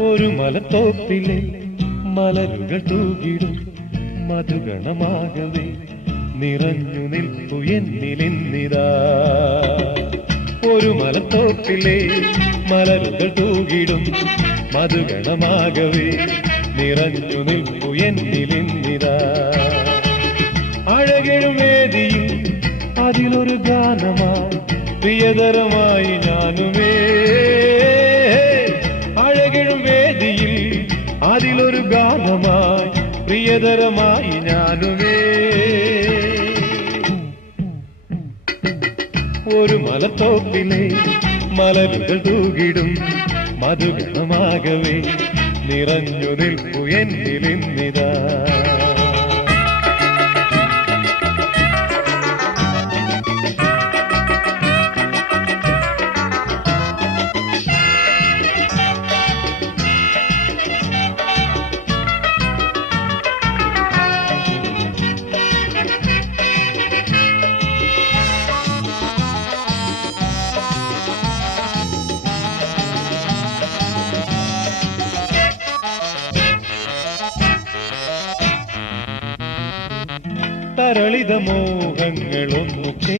ഒരു മലത്തോപ്പിലെ മലരുകൾ തൂകിടും മധുഗണമാകവേ നിറഞ്ഞു നിൽപ്പു എന്നിലിന്നിതാ. ഒരു മലത്തോപ്പിലെ മലരുകൾ തൂകിടും മധുഗണമാകവേ നിറഞ്ഞു നിൽപ്പു എന്നിലിന്നിതാ. അഴകെഴും വേദിയിൽ അതിലൊരു ഗാനമായി പ്രിയതരമായി ഞാനുമേ. അഴകെഴും വേദിയിൽ അതിലൊരു ഗാനമായി പ്രിയതരമായി ഞാനുമേ. ഒരു മലത്തോപ്പിലെ മലരുകൾ തൂകിടും മധുഗണമാകവേ നിറഞ്ഞു നിൽപ്പു എന്നിലിന്നിതാ. തരളിത മോഹങ്ങളൊന്നു